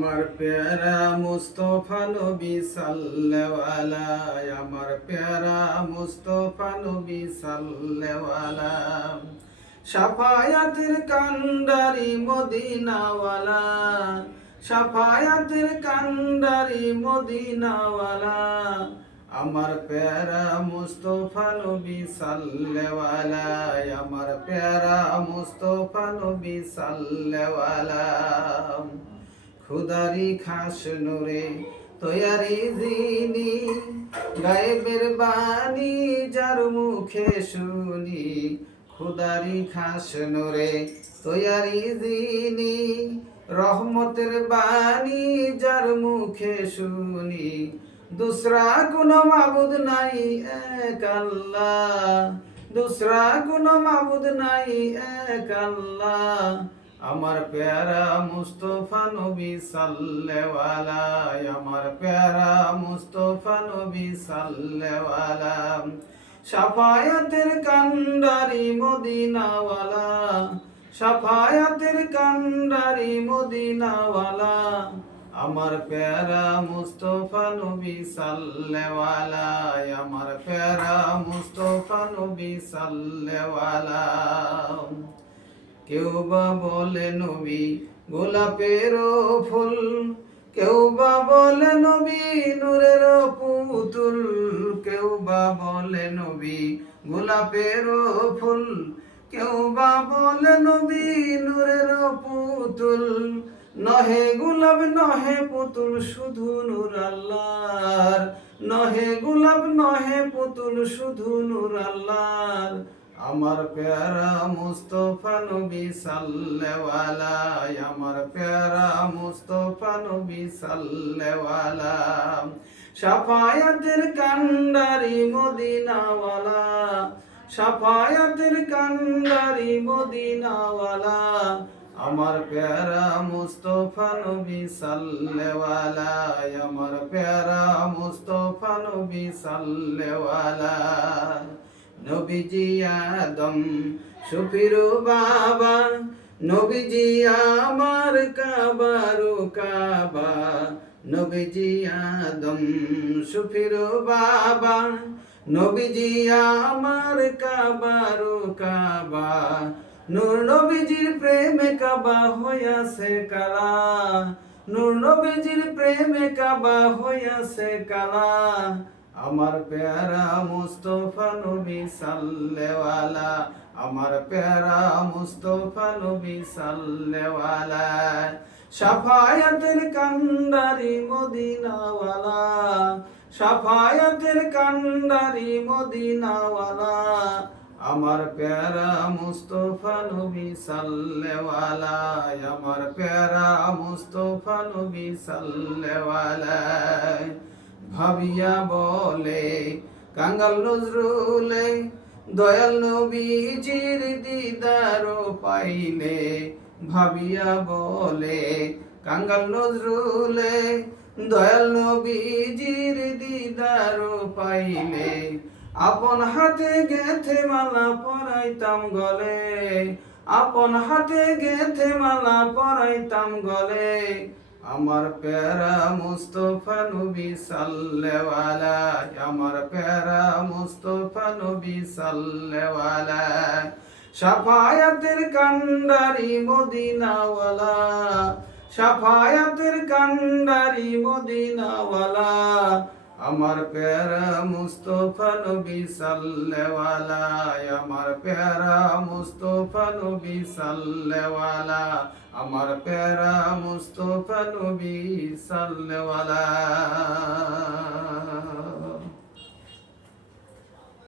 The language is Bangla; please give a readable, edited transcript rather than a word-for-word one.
আমার প্যারা মুস্তফা নবী সাল্লাল্লাহু আলাইহি আমার প্যারা মুস্তফা নবী সাল্লাল্লাহু আলাইহি শাফায়াতের কান্ডারি মদিনাওয়ালা শাফায়াতের কান্ডারি মদিনাওয়ালা আমার প্যারা মুস্তফা নবী সাল্লাল্লাহু আলাইহি আমার প্যারা মুস্তফা নবী সাল্লাল্লাহু আলাইহি খুদারি খাস নূরে তৈয়ারি যিনি গায়েবের বাণী যার মুখে শুনি খুদারি খাস নূরে তৈয়ারি যিনি রহমতের বাণী যার মুখে শুনি দুসরা কোনো মাবুদ নাই এক আল্লাহ দুসরা কোনো মাবুদ নাই এক আল্লাহ আমার প্যারা মুস্তফা নবী সাল্লাল্লাহু আলাইহি আমার প্যারা মুস্তফা নবী সাল্লাল্লাহু আলাইহি শাফায়াতের কান্ডারি মদিনাওয়ালা শাফায়াতের কান্ডারি মদিনাওয়ালা আমার প্যারা মুস্তফা নবী সাল্লাল্লাহু আলাইহি আমার প্যারা মুস্তফা নবী সাল্লাল্লাহু আলাইহি কেউ বা বলে নবী গোলাপের ফুল কেউ বা বলে নবী নূরের পুতুল কেউ বা বলে নবী গোলাপের ফুল কেউ বা বলে নবী নূরের পুতুল নহে গোলাপ নহে পুতুল শুধু নূর আল্লাহর নহে গোলাপ নহে পুতুল শুধু নূর আল্লাহর আমার প্যারা মুস্তফা নবী সাল্লাল্লাহু আলাইহি আমার প্যারা মুস্তফা নবী সাল্লাল্লাহু আলাইহি শাফায়াতের কান্ডারি মদিনাওয়ালা শাফায়াতের কান্ডারি মদিনাওয়ালা আমার প্যারা মুস্তফা নবী সাল্লাল্লাহু আলাইহি আমার প্যারা মুস্তফা নবী সাল্লাল্লাহু আলাইহি নবীজি আদম শফিরু বাবা নবীজি আমার কাবারু কাবা নবীজি আদম শফিরু বাবা নবীজি আমার কাবারু কাবা নূর নবীজির প্রেমে কাবা হইয়াছে কালা নূর নবীজির প্রেমে কাবা হইয়াছে কালা আমার প্যারা মুস্তফা নবী সাল্লাল্লাহু আলাইহি আমার প্যারা মুস্তফা নবী সাল্লাল্লাহু আলাইহি শাফায়াতের কান্ডারি মদিনাওয়ালা শাফায়াতের কান্ডারি মদিনাওয়ালা আমার প্যারা মুস্তফা নবী সাল্লাল্লাহু আলাইহি আমার প্যারা মুস্তফা নবী সাল্লাল্লাহু আলাইহি ভাবিয়া বলে কাঙ্গাল নজরুলে দয়াল নবীজির দিদার পাইলে ভাবিয়া বলে কাঙ্গাল নজরুলে দয়াল নবীজির দিদার পাইলে আপন হাতে গেথে মালা পরাইতাম গলে আপন হাতে গেথে মালা পরাইতাম গলে আমার প্যারা মুস্তফা নবী সাল্লাল্লাহু আলাইহি আমার প্যারা মুস্তফা নবী সাল্লাল্লাহু আলাইহি শাফায়াতের কান্ডারি মদিনাওয়ালা শাফায়াতের কান্ডারি মদিনাওয়ালা আমার প্যারা মুস্তফা নবী সাল্লাল্লাহু আলাইহি আমার প্যারা মুস্তফা নবী সাল্লাল্লাহু আলাইহি আমার প্যারা মুস্তফা নবী সাল্লাল্লাহু আলাইহি